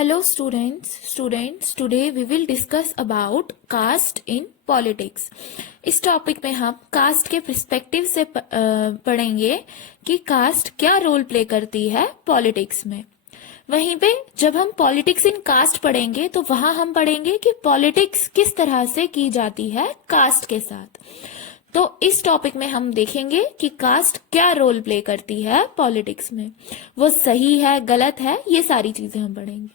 Hello students, today we will discuss about caste in politics. इस topic में हम cast के पर्सपेक्टिव से पढ़ेंगे कि कास्ट क्या रोल प्ले करती है पॉलिटिक्स में। वहीं पे जब हम पॉलिटिक्स इन कास्ट पढ़ेंगे तो वहां हम पढ़ेंगे कि पॉलिटिक्स किस तरह से की जाती है कास्ट के साथ। तो इस टॉपिक में हम देखेंगे कि कास्ट क्या रोल प्ले करती है पॉलिटिक्स में, वो सही है गलत है, ये सारी चीजें हम पढ़ेंगे।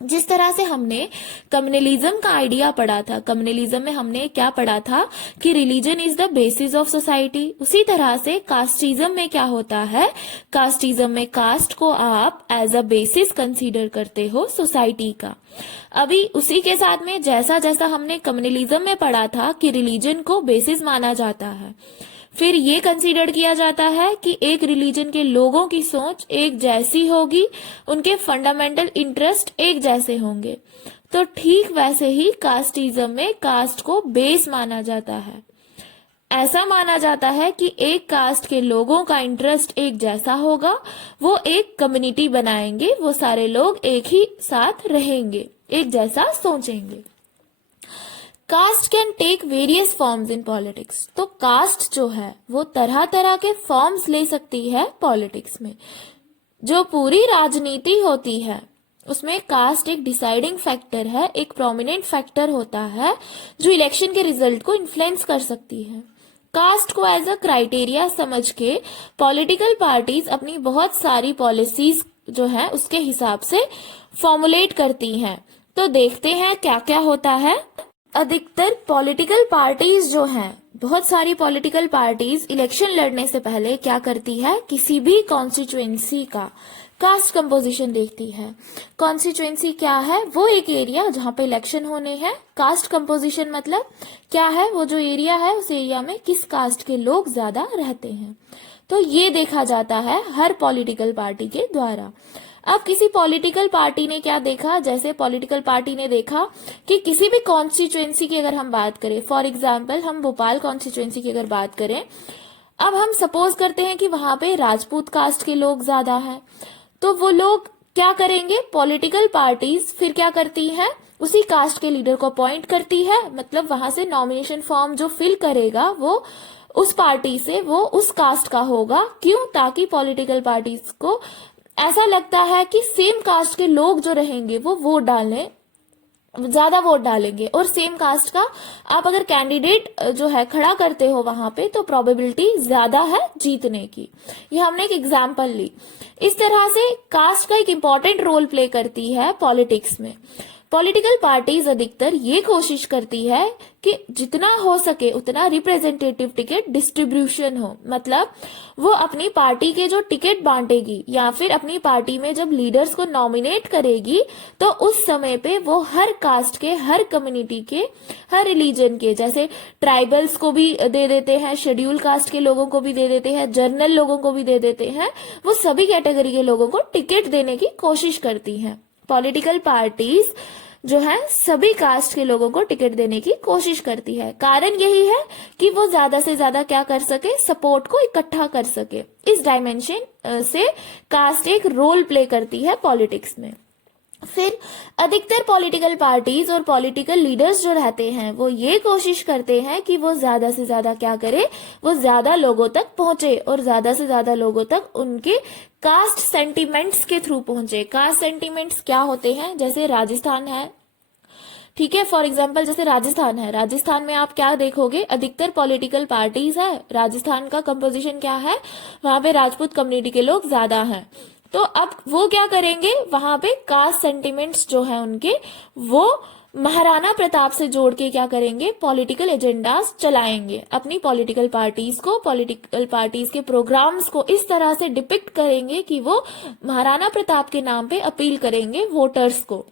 जिस तरह से हमने कम्युनलिज्म का आइडिया पढ़ा था, कम्युनलिज्म में हमने क्या पढ़ा था कि religion is the basis of society, उसी तरह से कास्टिज्म में क्या होता है, कास्टिज्म में कास्ट को आप एज अ बेसिस कंसीडर करते हो सोसाइटी का। अभी उसी के साथ में जैसा जैसा हमने कम्युनलिज्म में पढ़ा था कि रिलीजन को बेसिस माना जाता है, फिर ये कंसीडर किया जाता है कि एक रिलीजन के लोगों की सोच एक जैसी होगी, उनके फंडामेंटल इंटरेस्ट एक जैसे होंगे। तो ठीक वैसे ही कास्टिज्म में कास्ट को बेस माना जाता है। ऐसा माना जाता है कि एक कास्ट के लोगों का इंटरेस्ट एक जैसा होगा, वो एक कम्युनिटी बनाएंगे, वो सारे लोग एक ही साथ रहेंगे, एक जैसा सोचेंगे। Caste can take various forms in politics. तो कास्ट जो है वो तरह तरह के फॉर्म्स ले सकती है पॉलिटिक्स में। जो पूरी राजनीति होती है उसमें कास्ट एक डिसाइडिंग फैक्टर है, एक प्रोमिनेंट फैक्टर होता है जो इलेक्शन के रिजल्ट को इन्फ्लुएंस कर सकती है। कास्ट को एज अ क्राइटेरिया समझ के पॉलिटिकल पार्टीज अपनी बहुत सारी पॉलिसीज जो है उसके हिसाब से फॉर्मुलेट करती हैं। तो देखते हैं क्या क्या होता है। अधिकतर पॉलिटिकल पार्टीज जो हैं, बहुत सारी पॉलिटिकल पार्टीज इलेक्शन लड़ने से पहले क्या करती है, किसी भी कॉन्स्टिट्यूएंसी का कास्ट कंपोजिशन देखती है। कॉन्स्टिट्यूएंसी क्या है, वो एक एरिया जहां पे इलेक्शन होने हैं। कास्ट कंपोजिशन मतलब क्या है, वो जो एरिया है उस एरिया में किस कास्ट के लोग ज्यादा रहते हैं। तो ये देखा जाता है हर पॉलिटिकल पार्टी के द्वारा। अब किसी पॉलिटिकल पार्टी ने क्या देखा, जैसे पॉलिटिकल पार्टी ने देखा कि किसी भी कॉन्स्टिट्यूएंसी की अगर हम बात करें, फॉर एग्जांपल हम भोपाल कॉन्स्टिट्यूएंसी की अगर बात करें, अब हम सपोज करते हैं कि वहां पे राजपूत कास्ट के लोग ज्यादा हैं, तो वो लोग क्या करेंगे, पॉलिटिकल पार्टीज फिर क्या करती हैं, उसी कास्ट के लीडर को अपॉइंट करती है। मतलब वहां से नॉमिनेशन फॉर्म जो फिल करेगा वो उस पार्टी से, वो उस कास्ट का होगा। क्यों? ताकि पॉलिटिकल पार्टीज को ऐसा लगता है कि सेम कास्ट के लोग जो रहेंगे वो वोट डालने, ज्यादा वोट डालेंगे, और सेम कास्ट का आप अगर कैंडिडेट जो है खड़ा करते हो वहां पे तो प्रोबेबिलिटी ज्यादा है जीतने की। ये हमने एक एग्जांपल ली। इस तरह से कास्ट का एक इंपॉर्टेंट रोल प्ले करती है पॉलिटिक्स में। पॉलिटिकल पार्टीज अधिकतर ये कोशिश करती है कि जितना हो सके उतना रिप्रेजेंटेटिव टिकट डिस्ट्रीब्यूशन हो। मतलब वो अपनी पार्टी के जो टिकट बांटेगी या फिर अपनी पार्टी में जब लीडर्स को नॉमिनेट करेगी तो उस समय पे वो हर कास्ट के, हर कम्युनिटी के, हर रिलीजन के, जैसे ट्राइबल्स को भी दे देते हैं, शेड्यूल कास्ट के लोगों को भी दे देते हैं, जर्नल लोगों को भी दे देते हैं, वो सभी कैटेगरी के लोगों को टिकट देने की कोशिश करती हैं। पॉलिटिकल पार्टीज जो है सभी कास्ट के लोगों को टिकट देने की कोशिश करती है। कारण यही है कि वो ज्यादा से ज्यादा क्या कर सके, सपोर्ट को इकट्ठा कर सके। इस डायमेंशन से कास्ट एक रोल प्ले करती है पॉलिटिक्स में। फिर अधिकतर पॉलिटिकल पार्टीज और पॉलिटिकल लीडर्स जो रहते हैं वो ये कोशिश करते हैं कि वो ज्यादा से ज्यादा क्या करे, वो ज्यादा लोगों तक पहुंचे और ज्यादा से ज्यादा लोगों तक उनके कास्ट सेंटिमेंट्स के थ्रू पहुंचे। कास्ट सेंटिमेंट्स क्या होते हैं, जैसे राजस्थान है, ठीक है, फॉर एग्जाम्पल जैसे राजस्थान है, राजस्थान में आप क्या देखोगे, अधिकतर पॉलिटिकल पार्टीज है। राजस्थान का कंपोजिशन क्या है, वहां पे राजपूत कम्युनिटी के लोग ज्यादा हैं। तो अब वो क्या करेंगे, वहां पे कास्ट सेंटिमेंट्स जो है उनके, वो महाराणा प्रताप से जोड़ के क्या करेंगे, पॉलिटिकल एजेंडास चलाएंगे। अपनी पॉलिटिकल पार्टीज को, पॉलिटिकल पार्टीज के प्रोग्राम्स को इस तरह से डिपिक्ट करेंगे कि वो महाराणा प्रताप के नाम पे अपील करेंगे वोटर्स को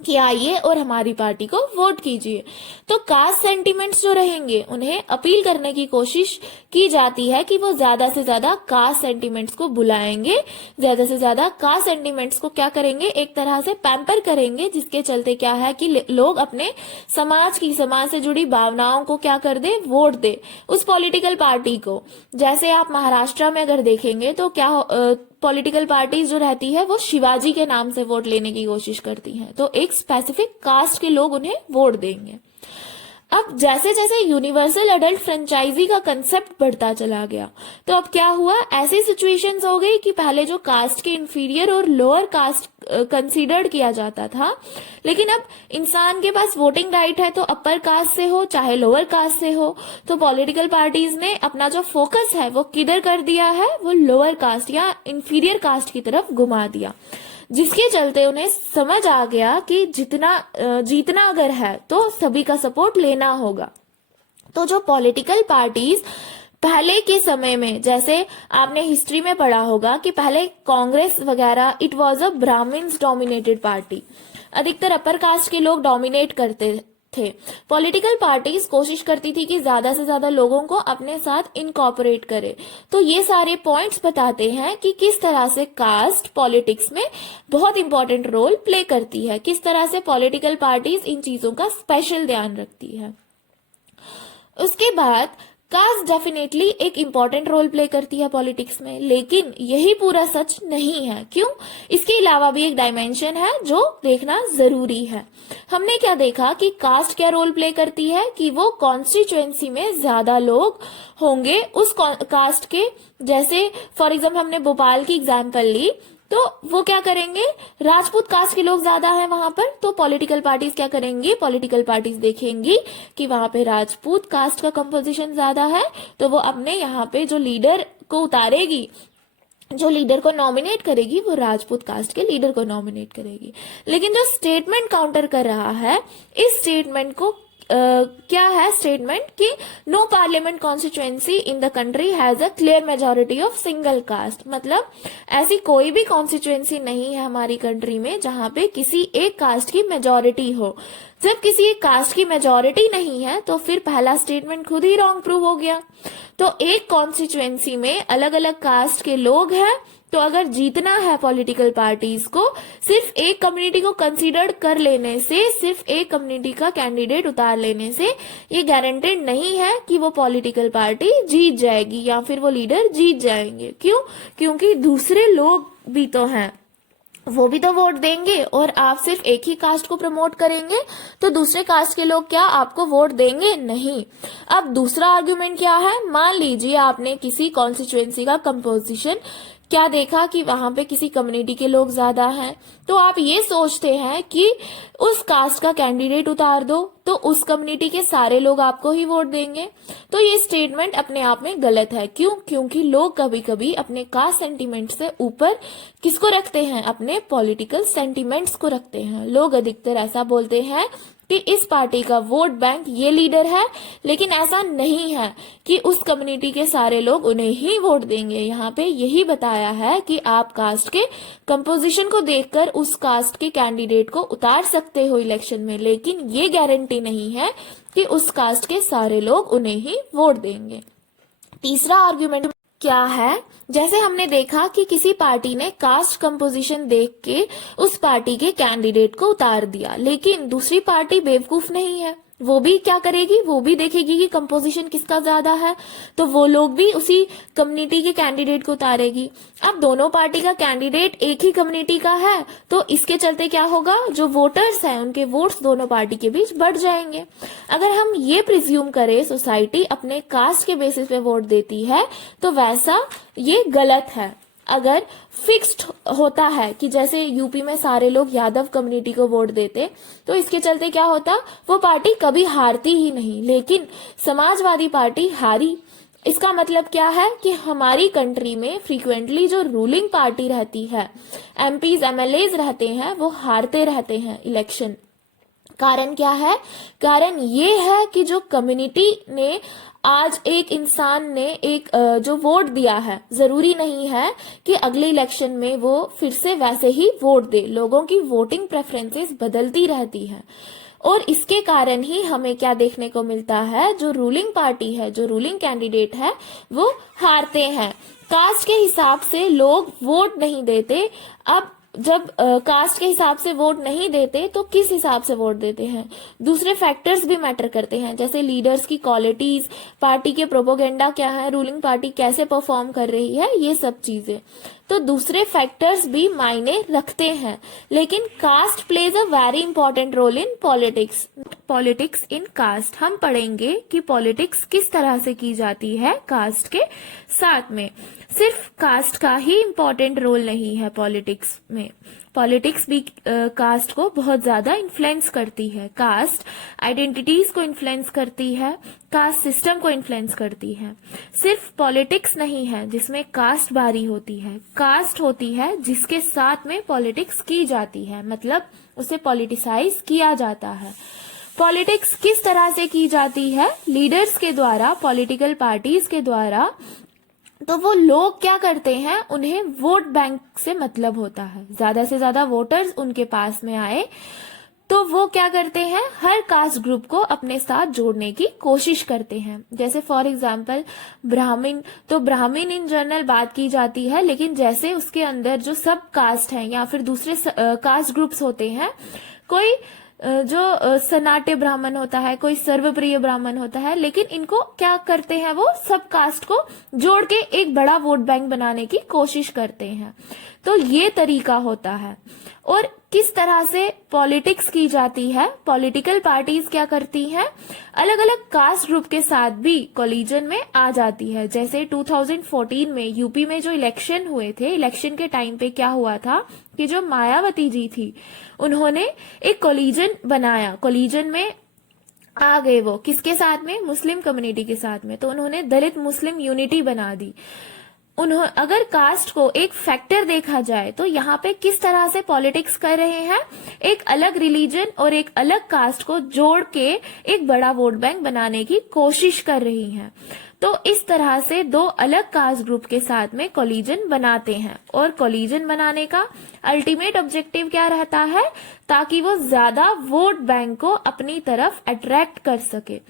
कि आइए और हमारी पार्टी को वोट कीजिए। तो कास्ट सेंटिमेंट्स जो रहेंगे उन्हें अपील करने की कोशिश की जाती है कि वो ज्यादा से ज्यादा कास्ट सेंटिमेंट्स को बुलाएंगे, ज्यादा से ज्यादा कास्ट सेंटिमेंट्स को क्या करेंगे, एक तरह से पैम्पर करेंगे, जिसके चलते क्या है कि लोग अपने समाज की, समाज से जुड़ी भावनाओं को क्या कर दे, वोट दे उस पॉलिटिकल पार्टी को। जैसे आप महाराष्ट्र में अगर देखेंगे तो क्या पॉलिटिकल पार्टीज जो रहती है वो शिवाजी के नाम से वोट लेने की कोशिश करती हैं, तो एक स्पेसिफिक कास्ट के लोग उन्हें वोट देंगे। अब जैसे जैसे यूनिवर्सल अडल्ट फ्रेंचाइजी का कंसेप्ट बढ़ता चला गया, तो अब क्या हुआ, ऐसी सिचुएशंस हो गई कि पहले जो कास्ट के इंफीरियर और लोअर कास्ट कंसीडर्ड किया जाता था, लेकिन अब इंसान के पास वोटिंग राइट है, तो अपर कास्ट से हो चाहे लोअर कास्ट से हो, तो पॉलिटिकल पार्टीज ने अपना जो फोकस है वो किधर कर दिया है, वो लोअर कास्ट या इंफीरियर कास्ट की तरफ घुमा दिया, जिसके चलते उन्हें समझ आ गया कि जीतना अगर है तो सभी का सपोर्ट लेना होगा। तो जो पॉलिटिकल पार्टीज पहले के समय में, जैसे आपने हिस्ट्री में पढ़ा होगा कि पहले कांग्रेस वगैरह, it was a Brahmins dominated party, अधिकतर अपर कास्ट के लोग डोमिनेट करते थे। पॉलिटिकल पार्टीज कोशिश करती थी कि ज्यादा से ज्यादा लोगों को अपने साथ इनकॉर्पोरेट करे। तो ये सारे पॉइंट्स बताते हैं कि किस तरह से कास्ट पॉलिटिक्स में बहुत इंपॉर्टेंट रोल प्ले करती है, किस तरह से पॉलिटिकल पार्टीज इन चीजों का स्पेशल ध्यान रखती है। उसके बाद कास्ट डेफिनेटली एक इम्पॉर्टेंट रोल प्ले करती है पॉलिटिक्स में, लेकिन यही पूरा सच नहीं है। क्यों? इसके अलावा भी एक डायमेंशन है जो देखना जरूरी है। हमने क्या देखा कि कास्ट क्या रोल प्ले करती है, कि वो कॉन्स्टिट्यूएंसी में ज्यादा लोग होंगे उस कास्ट के, जैसे फॉर एग्जाम्पल हमने भोपाल की एग्जाम्पल ली, तो वो क्या करेंगे, राजपूत कास्ट के लोग ज्यादा हैं वहां पर, तो पॉलिटिकल पार्टीज क्या करेंगी, पॉलिटिकल पार्टीज देखेंगी कि वहां पे राजपूत कास्ट का कंपोजिशन ज्यादा है, तो वो अपने यहाँ पे जो लीडर को उतारेगी, जो लीडर को नॉमिनेट करेगी, वो राजपूत कास्ट के लीडर को नॉमिनेट करेगी। लेकिन जो स्टेटमेंट काउंटर कर रहा है इस स्टेटमेंट को क्या है स्टेटमेंट, कि no parliament constituency in the country has a clear majority of single caste, मतलब ऐसी कोई भी कॉन्स्टिट्यूएंसी नहीं है हमारी कंट्री में जहां पे किसी एक कास्ट की मेजोरिटी हो। जब किसी एक कास्ट की मेजोरिटी नहीं है तो फिर पहला स्टेटमेंट खुद ही रॉन्ग प्रूव हो गया। तो एक कॉन्स्टिट्यूएंसी में अलग अलग कास्ट के लोग हैं, तो अगर जीतना है पॉलिटिकल पार्टीज को, सिर्फ एक कम्युनिटी को कंसीडर कर लेने से, सिर्फ एक कम्युनिटी का कैंडिडेट उतार लेने से ये गारंटेड नहीं है कि वो पॉलिटिकल पार्टी जीत जाएगी या फिर वो लीडर जीत जाएंगे। क्यों? क्योंकि दूसरे लोग भी तो हैं, वो भी तो वोट देंगे, और आप सिर्फ एक ही कास्ट को प्रमोट करेंगे तो दूसरे कास्ट के लोग क्या आपको वोट देंगे? नहीं। अब दूसरा आर्गुमेंट क्या है, मान लीजिए आपने किसी कॉन्स्टिट्यूएंसी का कंपोजिशन क्या देखा कि वहां पे किसी कम्युनिटी के लोग ज्यादा हैं, तो आप ये सोचते हैं कि उस कास्ट का कैंडिडेट उतार दो तो उस कम्युनिटी के सारे लोग आपको ही वोट देंगे। तो ये स्टेटमेंट अपने आप में गलत है। क्यों? क्योंकि लोग कभी कभी अपने कास्ट सेंटिमेंट से ऊपर किसको रखते हैं, अपने पॉलिटिकल सेंटिमेंट्स को रखते हैं। लोग अधिकतर ऐसा बोलते हैं कि इस पार्टी का वोट बैंक ये लीडर है, लेकिन ऐसा नहीं है कि उस कम्युनिटी के सारे लोग उन्हें ही वोट देंगे। यहाँ पे यही बताया है कि आप कास्ट के कंपोजिशन को देखकर उस कास्ट के कैंडिडेट को उतार सकते हो इलेक्शन में, लेकिन ये गारंटी नहीं है कि उस कास्ट के सारे लोग उन्हें ही वोट देंगे। तीसरा आर्ग्यूमेंट क्या है, जैसे हमने देखा कि किसी पार्टी ने कास्ट कंपोजिशन देख के उस पार्टी के कैंडिडेट को उतार दिया, लेकिन दूसरी पार्टी बेवकूफ नहीं है, वो भी क्या करेगी, वो भी देखेगी कि कंपोजिशन किसका ज्यादा है, तो वो लोग भी उसी कम्युनिटी के कैंडिडेट को उतारेगी। अब दोनों पार्टी का कैंडिडेट एक ही कम्युनिटी का है, तो इसके चलते क्या होगा, जो वोटर्स हैं उनके वोट्स दोनों पार्टी के बीच बढ़ जाएंगे। अगर हम ये प्रिज्यूम करें सोसाइटी अपने कास्ट के बेसिस पे वोट देती है, तो वैसा ये गलत है। अगर फिक्स्ड होता है कि जैसे यूपी में सारे लोग यादव कम्युनिटी को वोट देते, तो इसके चलते क्या होता, वो पार्टी कभी हारती ही नहीं, लेकिन समाजवादी पार्टी हारी। इसका मतलब क्या है कि हमारी कंट्री में फ्रीक्वेंटली जो रूलिंग पार्टी रहती है, एमपीज एमएलएज रहते हैं, वो हारते रहते हैं इलेक्शन। कारण क्या है? कारण ये है कि जो कम्युनिटी ने आज एक इंसान ने एक जो वोट दिया है, जरूरी नहीं है कि अगले इलेक्शन में वो फिर से वैसे ही वोट दे। लोगों की वोटिंग प्रेफरेंसेस बदलती रहती है, और इसके कारण ही हमें क्या देखने को मिलता है, जो रूलिंग पार्टी है, जो रूलिंग कैंडिडेट है, वो हारते हैं। कास्ट के हिसाब से लोग वोट नहीं देते। अब जब कास्ट के हिसाब से वोट नहीं देते तो किस हिसाब से वोट देते हैं? दूसरे फैक्टर्स भी मैटर करते हैं, जैसे लीडर्स की क्वालिटीज, पार्टी के प्रोपोगेंडा क्या है, रूलिंग पार्टी कैसे परफॉर्म कर रही है, ये सब चीजें। तो दूसरे फैक्टर्स भी मायने रखते हैं, लेकिन caste plays a very important role in politics. Politics in caste, हम पढ़ेंगे कि पॉलिटिक्स किस तरह से की जाती है कास्ट के साथ में। सिर्फ कास्ट का ही इंपॉर्टेंट रोल नहीं है पॉलिटिक्स में, पॉलिटिक्स भी कास्ट को बहुत ज्यादा इन्फ्लुएंस करती है, कास्ट आइडेंटिटीज को इन्फ्लुएंस करती है, कास्ट सिस्टम को इन्फ्लुएंस करती है। सिर्फ पॉलिटिक्स नहीं है जिसमें कास्ट बारी होती है, कास्ट होती है जिसके साथ में पॉलिटिक्स की जाती है, मतलब उसे पॉलिटिसाइज किया जाता है। पॉलिटिक्स किस तरह से की जाती है? लीडर्स के द्वारा, पॉलिटिकल पार्टीज के द्वारा। तो वो लोग क्या करते हैं, उन्हें वोट बैंक से मतलब होता है, ज्यादा से ज्यादा वोटर्स उनके पास में आए तो वो क्या करते हैं, हर कास्ट ग्रुप को अपने साथ जोड़ने की कोशिश करते हैं। जैसे फॉर एग्जांपल ब्राह्मण, तो ब्राह्मण इन जनरल बात की जाती है, लेकिन जैसे उसके अंदर जो सब कास्ट हैं या फिर दूसरे कास्ट ग्रुप्स होते हैं, कोई जो सनाटे ब्राह्मण होता है, कोई सर्वप्रिय ब्राह्मण होता है, लेकिन इनको क्या करते हैं, वो सब कास्ट को जोड़ के एक बड़ा वोट बैंक बनाने की कोशिश करते हैं। तो ये तरीका होता है। और किस तरह से पॉलिटिक्स की जाती है, पॉलिटिकल पार्टीज क्या करती हैं, अलग अलग कास्ट ग्रुप के साथ भी कोलिजन में आ जाती है। जैसे 2014 में यूपी में जो इलेक्शन हुए थे, इलेक्शन के टाइम पे क्या हुआ था कि जो मायावती जी थी, उन्होंने एक कोलिजन बनाया, कोलिजन में आ गए वो किसके साथ में, मुस्लिम कम्युनिटी के साथ में। तो उन्होंने दलित मुस्लिम यूनिटी बना दी। अगर कास्ट को एक फैक्टर देखा जाए तो यहाँ पे किस तरह से पॉलिटिक्स कर रहे हैं, एक अलग रिलीजन और एक अलग कास्ट को जोड़ के एक बड़ा वोट बैंक बनाने की कोशिश कर रही हैं। तो इस तरह से दो अलग कास्ट ग्रुप के साथ में कोलिजन बनाते हैं, और कोलिजन बनाने का अल्टीमेट ऑब्जेक्टिव क्या रहता है, ताकि वो ज्यादा वोट बैंक को अपनी तरफ अट्रैक्ट कर सके।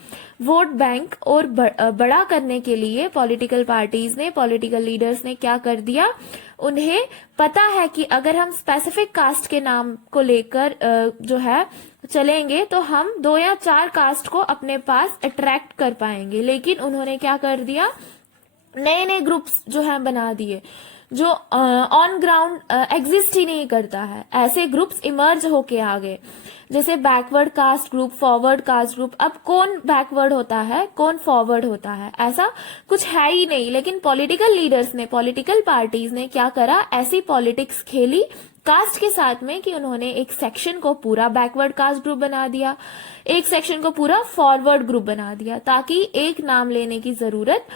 वोट बैंक और बड़ा करने के लिए पॉलिटिकल पार्टीज ने, पॉलिटिकल लीडर्स ने क्या कर दिया, उन्हें पता है कि अगर हम स्पेसिफिक कास्ट के नाम को लेकर जो है चलेंगे तो हम 2 या 4 कास्ट को अपने पास अट्रैक्ट कर पाएंगे। लेकिन उन्होंने क्या कर दिया, नए नए ग्रुप्स जो है बना दिए, जो ऑन ग्राउंड एग्जिस्ट ही नहीं करता है। ऐसे ग्रुप्स इमर्ज होके आ गए, जैसे backward caste group, forward caste group. अब कौन बैकवर्ड होता है, कौन फॉरवर्ड होता है, ऐसा कुछ है ही नहीं। लेकिन पॉलिटिकल लीडर्स ने, पॉलिटिकल पार्टीज ने क्या करा, ऐसी पॉलिटिक्स खेली कास्ट के साथ में कि उन्होंने एक सेक्शन को पूरा बैकवर्ड कास्ट ग्रुप बना दिया, एक सेक्शन को पूरा फॉरवर्ड ग्रुप बना दिया, ताकि एक नाम लेने की जरूरत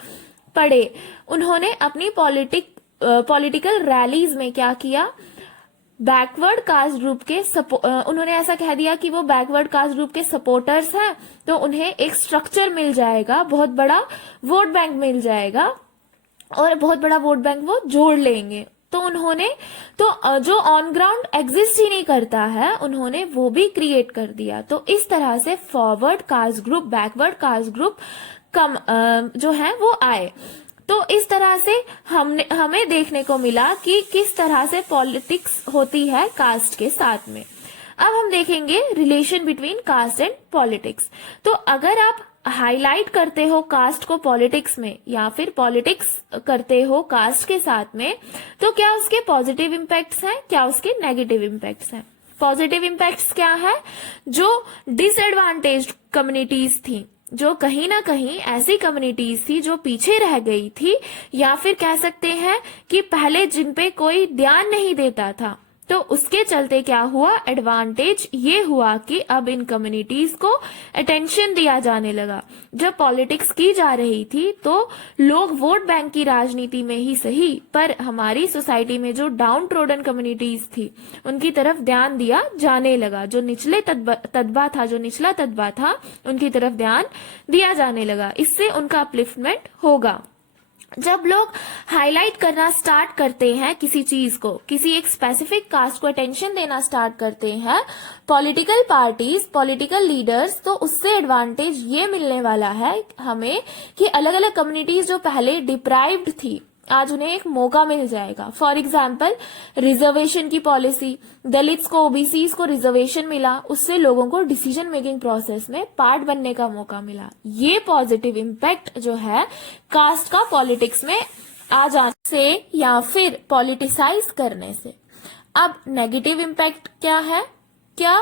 पड़े। उन्होंने अपनी पॉलिटिकल रैलीज में क्या किया, बैकवर्ड कास्ट ग्रुप के उन्होंने ऐसा कह दिया कि वो बैकवर्ड कास्ट ग्रुप के सपोर्टर्स हैं, तो उन्हें एक स्ट्रक्चर मिल जाएगा, बहुत बड़ा वोट बैंक मिल जाएगा, और बहुत बड़ा वोट बैंक वो जोड़ लेंगे। तो उन्होंने तो जो ऑन ग्राउंड एग्जिस्ट ही नहीं करता है, उन्होंने वो भी क्रिएट कर दिया। तो इस तरह से forward caste group, backward caste group कम जो है वो आए। तो इस तरह से हमें देखने को मिला कि किस तरह से पॉलिटिक्स होती है कास्ट के साथ में। अब हम देखेंगे relation between caste and politics. तो अगर आप हाईलाइट करते हो कास्ट को पॉलिटिक्स में, या फिर पॉलिटिक्स करते हो कास्ट के साथ में, तो क्या उसके पॉजिटिव इम्पैक्ट्स हैं, क्या उसके नेगेटिव इम्पैक्ट्स हैं। पॉजिटिव इम्पैक्ट्स क्या है, जो डिसएडवांटेज्ड कम्युनिटीज थी, जो कहीं ना कहीं ऐसी कम्युनिटीज थी जो पीछे रह गई थी, या फिर कह सकते हैं कि पहले जिन पे कोई ध्यान नहीं देता था, तो उसके चलते क्या हुआ, एडवांटेज ये हुआ कि अब इन कम्युनिटीज को अटेंशन दिया जाने लगा। जब पॉलिटिक्स की जा रही थी तो लोग वोट बैंक की राजनीति में ही सही, पर हमारी सोसाइटी में जो डाउन ट्रोडन कम्युनिटीज थी उनकी तरफ ध्यान दिया जाने लगा, जो निचले तदबा था, जो निचला तदबा था, उनकी तरफ ध्यान दिया जाने लगा। इससे उनका अपलिफ्टमेंट होगा। जब लोग हाईलाइट करना स्टार्ट करते हैं किसी चीज को, किसी एक स्पेसिफिक कास्ट को अटेंशन देना स्टार्ट करते हैं पॉलिटिकल पार्टीज, पॉलिटिकल लीडर्स, तो उससे एडवांटेज ये मिलने वाला है हमें कि अलग अलग कम्युनिटीज जो पहले डिप्राइव्ड थी, आज उन्हें एक मौका मिल जाएगा। फॉर एग्जाम्पल रिजर्वेशन की पॉलिसी, दलित्स को, ओबीसीज को रिजर्वेशन मिला, उससे लोगों को डिसीजन मेकिंग प्रोसेस में पार्ट बनने का मौका मिला। ये पॉजिटिव इम्पैक्ट जो है कास्ट का पॉलिटिक्स में आ जाने से या फिर पॉलिटिसाइज करने से। अब नेगेटिव इम्पैक्ट क्या है? क्या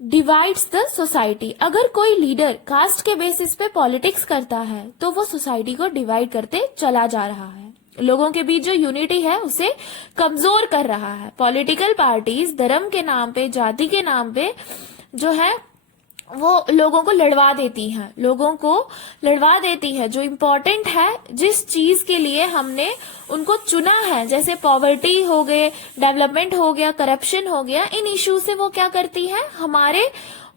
डिवाइड्स द सोसाइटी। अगर कोई लीडर कास्ट के बेसिस पे पॉलिटिक्स करता है तो वो सोसाइटी को डिवाइड करते चला जा रहा है, लोगों के बीच जो यूनिटी है उसे कमजोर कर रहा है। पॉलिटिकल पार्टीज धर्म के नाम पे, जाति के नाम पे जो है वो लोगों को लड़वा देती हैं, लोगों को लड़वा देती है जो इम्पोर्टेंट है, जिस चीज के लिए हमने उनको चुना है, जैसे पॉवर्टी हो गए, डेवलपमेंट हो गया, करप्शन हो गया, इन इश्यू से वो क्या करती है, हमारे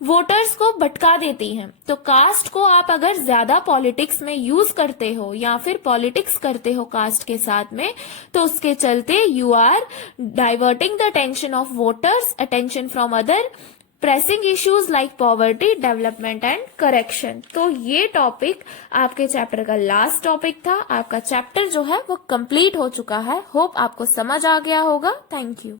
वोटर्स को भटका देती हैं। तो कास्ट को आप अगर ज्यादा पॉलिटिक्स में यूज करते हो या फिर पॉलिटिक्स करते हो कास्ट के साथ में, तो उसके चलते you are diverting the attention of voters, attention from other pressing issues like poverty, development and correction. तो ये टॉपिक आपके चैप्टर का लास्ट टॉपिक था। आपका चैप्टर जो है वो कंप्लीट हो चुका है। होप आपको समझ आ गया होगा। Thank you.